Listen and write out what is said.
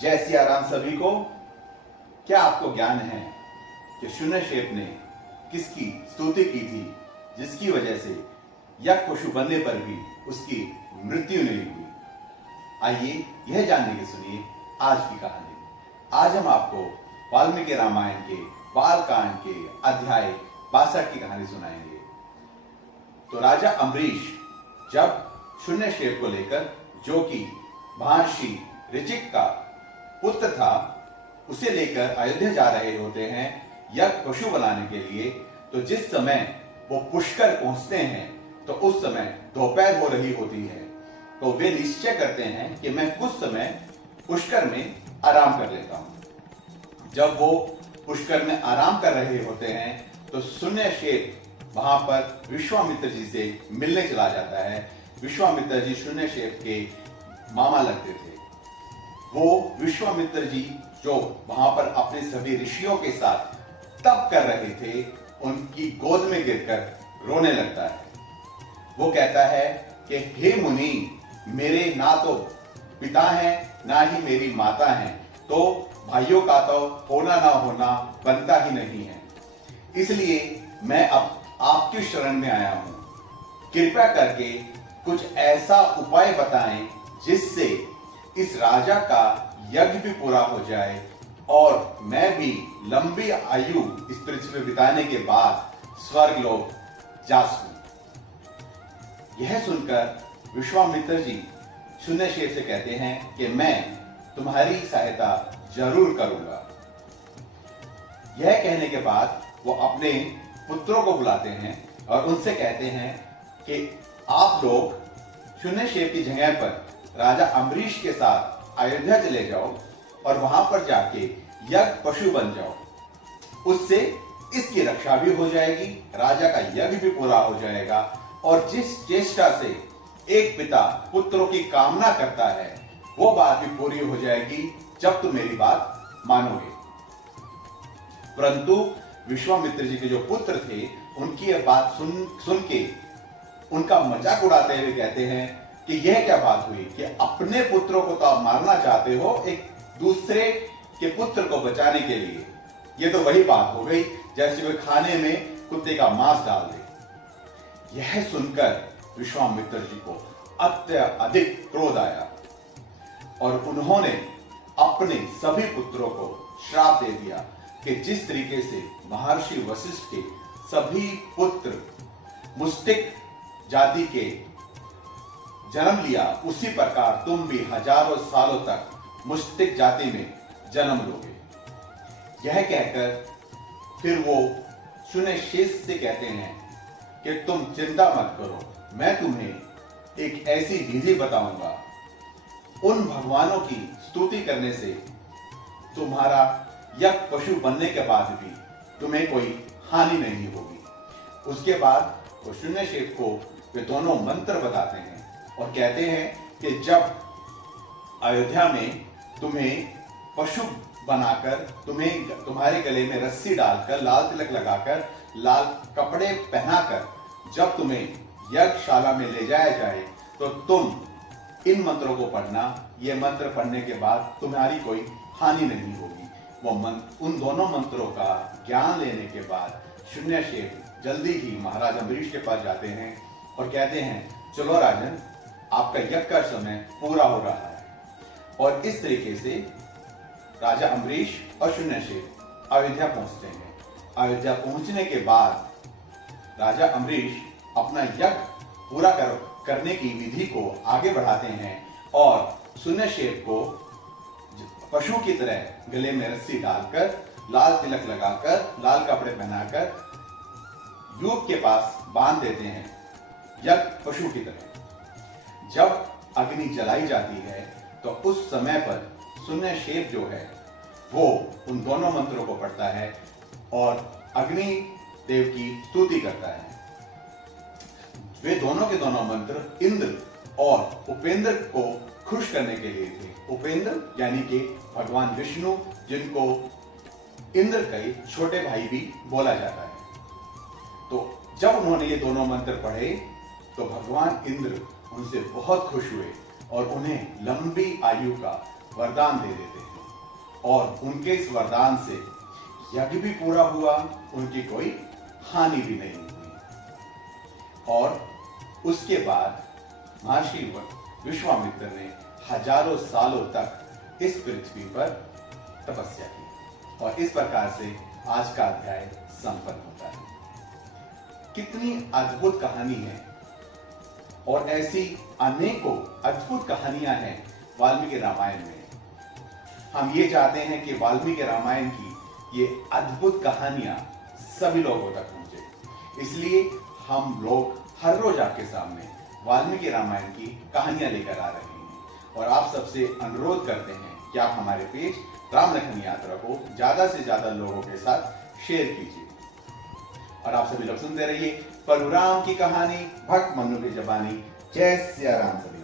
जय सिया राम सभी को। क्या आपको ज्ञान है कि शून्यक्षेप ने किसकी स्तुति की थी जिसकी वजह से यज्ञ पशु बनने पर भी उसकी मृत्यु नहीं हुई? आइए यह जानने के सुनिए आज की कहानी। आज हम आपको वाल्मीकि रामायण के बालकांड के अध्याय 62 की कहानी सुनाएंगे। तो राजा अम्बरीश जब शून्यक्षेप को लेकर, जो कि महर्षि ऋचिक का पुत्र था, उसे लेकर अयोध्या जा रहे होते हैं यज्ञ पशु बनाने के लिए। तो जिस समय वो पुष्कर पहुंचते हैं तो उस समय दोपहर हो रही होती है। तो वे निश्चय करते हैं कि मैं कुछ समय पुष्कर में आराम कर लेता हूं। जब वो पुष्कर में आराम कर रहे होते हैं तो शून्यक्षेप वहां पर विश्वामित्र जी से मिलने चला जाता है। विश्वामित्र जी शून्यक्षेप के मामा लगते थे। वो विश्वामित्र जी जो वहां पर अपने सभी ऋषियों के साथ तप कर रहे थे, उनकी गोद में गिरकर रोने लगता है। वो कहता है कि हे मुनि, मेरे ना तो पिता हैं ना ही मेरी माता हैं, तो भाइयों का तो होना ना होना बनता ही नहीं है। इसलिए मैं अब आपकी शरण में आया हूं। कृपया करके कुछ ऐसा उपाय बताएं जिससे इस राजा का यज्ञ भी पूरा हो जाए और मैं भी लंबी आयु इस पृथ्वी पर बिताने के बाद स्वर्ग लोक जा सकूं। यह सुनकर विश्वामित्र जी शून्यक्षेप से कहते हैं कि मैं तुम्हारी सहायता जरूर करूंगा। यह कहने के बाद वो अपने पुत्रों को बुलाते हैं और उनसे कहते हैं कि आप लोग शून्यक्षेप की जगह पर राजा अम्बरीश के साथ अयोध्या चले जाओ और वहां पर जाके यज्ञ पशु बन जाओ। उससे इसकी रक्षा भी हो जाएगी, राजा का यज्ञ भी पूरा हो जाएगा और जिस चेष्टा से एक पिता पुत्रों की कामना करता है वो बात भी पूरी हो जाएगी जब तुम मेरी बात मानोगे। परंतु विश्वामित्र जी के जो पुत्र थे, उनकी यह बात सुन के उनका मजाक उड़ाते हुए कहते हैं कि यह क्या बात हुई कि अपने पुत्रों को तो आप मारना चाहते हो एक दूसरे के पुत्र को बचाने के लिए। यह तो वही बात हो गई जैसे कोई खाने में कुत्ते का मांस डाल दे। यह सुनकर विश्वामित्र जी को अत्यधिक क्रोध आया और उन्होंने अपने सभी पुत्रों को श्राप दे दिया कि जिस तरीके से महर्षि वशिष्ठ के सभी पुत्र मुस्टिक जाति के जन्म लिया, उसी प्रकार तुम भी हजारों सालों तक मुस्टिक जाति में जन्म लोगे। यह कहकर फिर वो शून्यक्षेप से कहते हैं कि तुम चिंता मत करो, मैं तुम्हें एक ऐसी विधि बताऊंगा। उन भगवानों की स्तुति करने से तुम्हारा यज्ञ पशु बनने के बाद भी तुम्हें कोई हानि नहीं होगी। उसके बाद वो शून्यक्षेप को वे दोनों मंत्र बताते हैं और कहते हैं कि जब अयोध्या में तुम्हें पशु बनाकर, तुम्हारे गले में रस्सी डालकर, लाल तिलक लगाकर, लाल कपड़े पहनाकर जब तुम्हें यज्ञशाला में ले जाया जाए तो तुम इन मंत्रों को पढ़ना। ये मंत्र पढ़ने के बाद तुम्हारी कोई हानि नहीं होगी। उन दोनों मंत्रों का ज्ञान लेने के बाद शून्यक्षेप जल्दी ही महाराज अम्बरीश के पास जाते हैं और कहते हैं, चलो राजन, आपका यज्ञ का समय पूरा हो रहा है। और इस तरीके से राजा अम्बरीश और शून्यक्षेप अयोध्या पहुंचते हैं। अयोध्या पहुंचने के बाद राजा अम्बरीश अपना यज्ञ पूरा करने की विधि को आगे बढ़ाते हैं और शून्यक्षेप को पशु की तरह गले में रस्सी डालकर, लाल तिलक लगाकर, लाल कपड़े पहनाकर युग के पास बांध देते हैं यज्ञ पशु की तरह। जब अग्नि जलाई जाती है तो उस समय पर शून्यक्षेप जो है वो उन दोनों मंत्रों को पढ़ता है और अग्नि देव की स्तुति करता है। वे दोनों के दोनों मंत्र इंद्र और उपेंद्र को खुश करने के लिए थे। उपेंद्र यानी कि भगवान विष्णु, जिनको इंद्र के छोटे भाई भी बोला जाता है। तो जब उन्होंने ये दोनों मंत्र पढ़े तो भगवान इंद्र उनसे बहुत खुश हुए और उन्हें लंबी आयु का वरदान दे देते हैं और उनके इस वरदान से यज्ञ भी पूरा हुआ, उनकी कोई हानि भी नहीं हुई। और उसके बाद महर्षि विश्वामित्र ने हजारों सालों तक इस पृथ्वी पर तपस्या की और इस प्रकार से आज का अध्याय संपन्न होता है। कितनी अद्भुत कहानी है और ऐसी अनेकों अद्भुत कहानियां हैं वाल्मीकि रामायण में। हम ये चाहते हैं कि वाल्मीकि रामायण की ये अद्भुत कहानियां सभी लोगों तक पहुंचे, इसलिए हम लोग हर रोज आपके सामने वाल्मीकि रामायण की कहानियां लेकर आ रहे हैं और आप सबसे अनुरोध करते हैं कि आप हमारे पेज राम लखन यात्रा को ज्यादा से ज्यादा लोगों के साथ शेयर कीजिए और आप सभी लोग सुनते रहिए परशुराम की कहानी, भक्त मन्नू की जबानी। जय सिया राम।